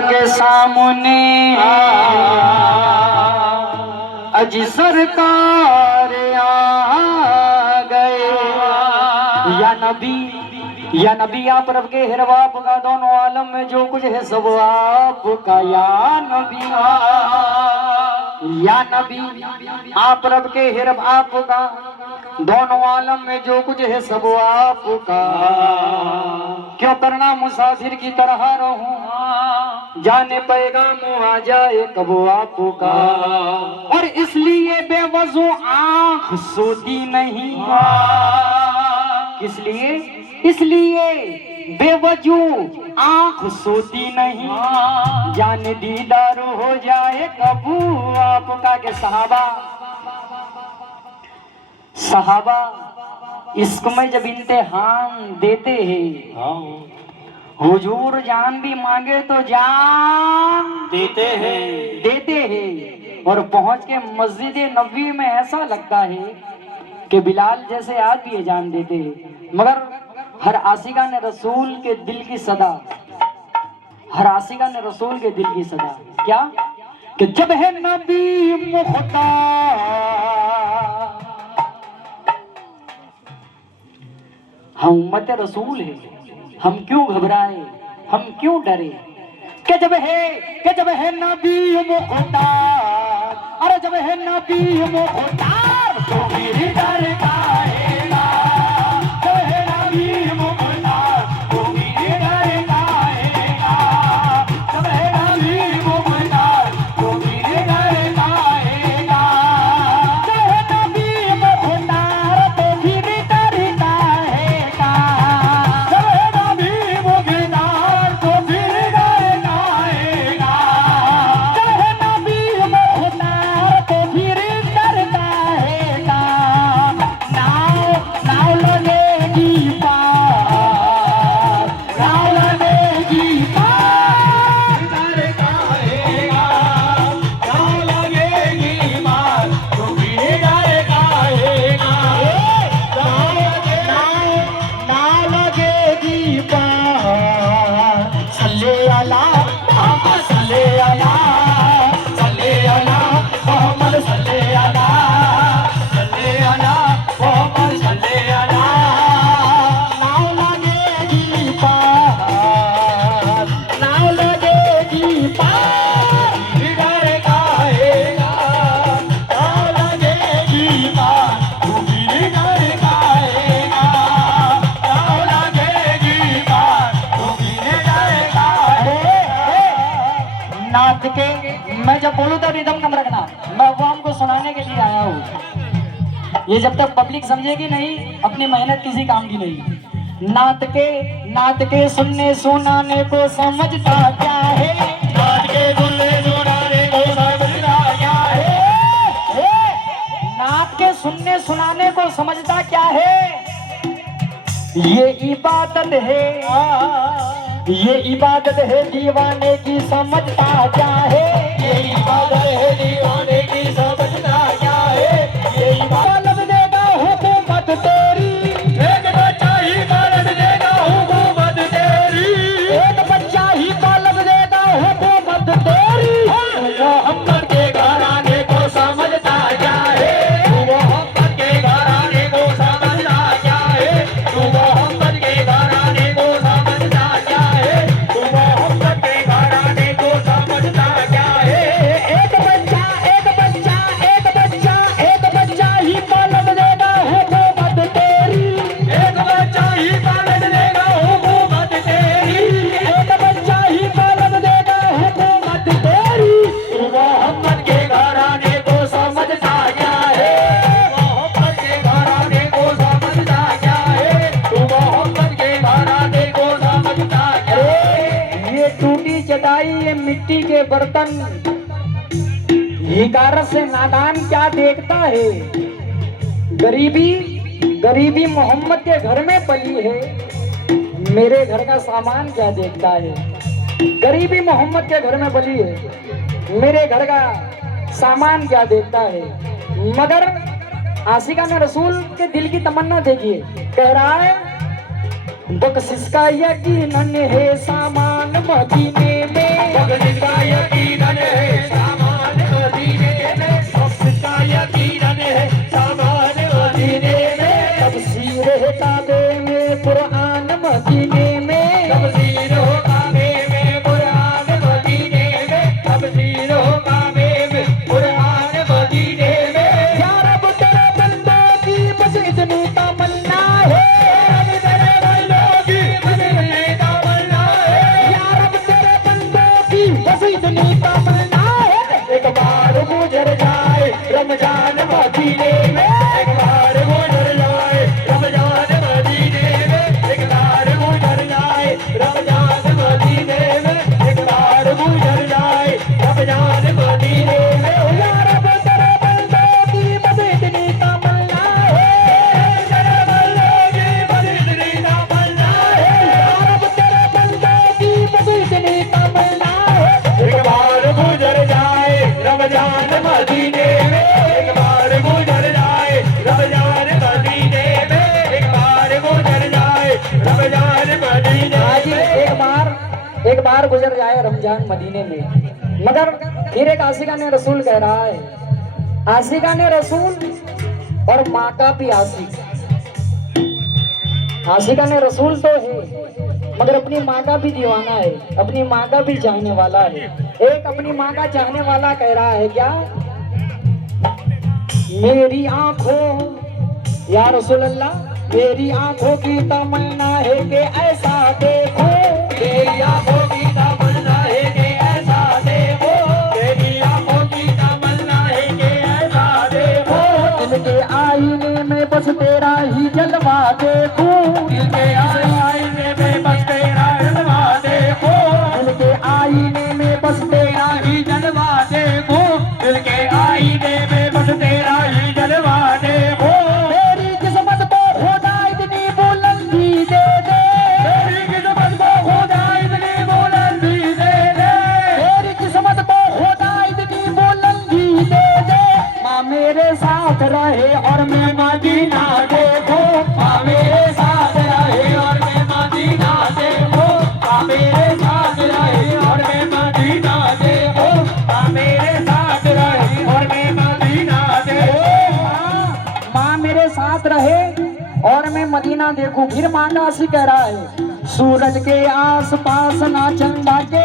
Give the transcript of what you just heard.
के सामने अज सरकार आ गए। या नबी आप रब के हिरवाप का दोनों आलम में जो कुछ है सब आपका। या नबी आप रब के हिरब आपका दोनों आलम में जो कुछ है सब आपका। क्यों करना मुसाफिर की तरह रहूं, जाने पैगाम आ जाए कब आपका। और इसलिए बेवजू आंख सोती नहीं। किस लिए? इसलिए बेवजू आंख सोती नहीं, जाने दीदार हो जाए कब आपका। के सहाबा इश्क में जब इम्तिहान देते हैं, हुजूर जान भी मांगे तो जान देते हैं। और पहुंच के मस्जिद नबवी में ऐसा लगता है कि बिलाल जैसे आदमी जान देते हैं। मगर हर आशिका ने रसूल के दिल की सदा, हर आशिका ने रसूल के दिल की सदा क्या कि जब है नबी मुख्तार, हम उम्मत रसूल है, हम क्यों घबराए, हम क्यों डरे। कि जब है नबी मुख्तार, अरे जब है नबी मुख्तार तो फिर डर काहेगा। जब है नबी मुख्तार तो फिर डर काहेगा। जब है नबी मुख्तार तो फिर डर काहेगा। जब है नबी मुख्तार तो फिर डर काहेगा। जब है नबी मुख्तार तो फिर डर काहेगा। जब है नबी मुख्तार तो फिर डर काहेगा। नाव लगेगी पार, नाव लगेगी पार, डर काहेगा। नाव लगेगी पार तो फिर डर काहेगा। नाव लगेगी पार। सल्ले अला मोहम्मद, सल्ले अला, सल्ले अला मोहम्मद, सल्ले अला, सल्ले अला मोहम्मद, सल्ले अला। नाव लगेगी पार, नाव लगेगी पार, डर काहेगा। नाव लगेगी पार तो फिर डर काहेगा। नाव लगेगी पार तो फिर डर काहेगा। नाथ के मैं जब बोलूं तो रिदम कम रखना, मैं अवाम को सुनाने के लिए आया हूँ। ये जब तक पब्लिक समझेगी नहीं, अपनी मेहनत किसी काम की नहीं। नात के सुनने सुनाने को समझता क्या है। नात के सुनने सुनाने को समझता क्या है। नात के सुनने सुनाने को समझता क्या है। ये इबादत है, ये इबादत है दीवाने की समझता क्या है। ये इबादत है दीवाने की समझता क्या है। ये इबादत देगा हुकूमत तेरी, एक बच्चा ही पालन देगा हुकूमत तेरी। एक बच्चा ही पालन देगा हुकूमत तेरी। मोहम्मद के घराने को समझता क्या है। मोहम्मद के घराने को समझता क्या है। मोहम्मद के घराने को समझता क्या है। मोहम्मद के घराने को समझता क्या है। एक बच्चा एक बच्चा एक बच्चा एक बच्चा ही पालन देगा हुकूमत तेरी। एक बच्चा ही पालन देगा हुकूमत तेरी। एक बच्चा ही पालन देगा हुकूमत तेरी। मोहम्मद के घराने को समझता क्या है। मोहम्मद के घराने को समझता क्या है। मोहम्मद के घराने को समझता क्या है। ये टूटी चटाई, ये मिट्टी के बर्तन, हिकारत से नादान क्या देखता है। गरीबी मोहम्मद के घर में पली है, मेरे घर का सामान क्या देखता है। गरीबी मोहम्मद के घर में पली है, मेरे घर का सामान क्या देखता है। मगर आशिका ने रसूल के दिल की तमन्ना देखिए, कह रहा है बख्शिश का यकीनन है सामान मदीने में। की बस इतनी तमन्ना है, एक बार गुजर जाए रमजान मदीने में, एक बार गुजर जाए रमजान मदीने में, एक बार गुजर जाए रमजान मदीने में, एक बार गुजर जाए रमजान मदीने में। ओ या रब तेरे बंदे की बस इतनी तमन्ना है, तेरे बंदे की बस इतनी तमन्ना है, या रब तेरे बंदे की बस इतनी तमन्ना है, एक बार गुजर जाए रमजान मदीने में, एक बार गुजर जाए रमजान मदीने में, एक बार गुजर जाए रमजान मदीने में। एक बार गुजर जाए रमजान मदीने में। मगर फिर एक आशिका ने रसूल कह रहा है, आशिका ने रसूल और माँ का भी आशिक। आशिका ने रसूल तो है मगर अपनी माँ का भी दीवाना है, अपनी माँ का भी चाहने वाला है। एक अपनी माँ का चाहने वाला कह रहा है क्या, मेरी आंखों या रसूल अल्लाह, मेरी आंखों की तमन्ना है कि ऐसा देखो, मेरी आंखों की तमन्ना है कि ऐसा देखो, मेरी आंखों की तमन्ना है कि ऐसा देखो, दिल के आईने में बस तेरा ही जलवा देखो, दिल के आईने में बस तेरा जलवा देखो, दिल के आईने में बस तेरा ही जलवा देखो, दिल के आईने में बस तेरा ही जलवा देखो, मेरी किस्मत को खुदा इतनी बुलंदी दे दे, मेरी किस्मत को खुदा इतनी बुलंदी दे दे, मेरी किस्मत को खुदा इतनी बुलंदी दे दे, माँ मेरे साथ रहे और मैं मदीना देखो, माँ मेरे साथ रहे और मैं मदीना देखो, माँ मेरे साथ रहे और मैं मदीना देखो, माँ मेरे साथ रहे और मैं मदीना देखो, माँ मेरे साथ रहे और मैं मदीना देखूं। फिर माँ का आशिक कह रहा है, सूरज के आस पास ना चंदा के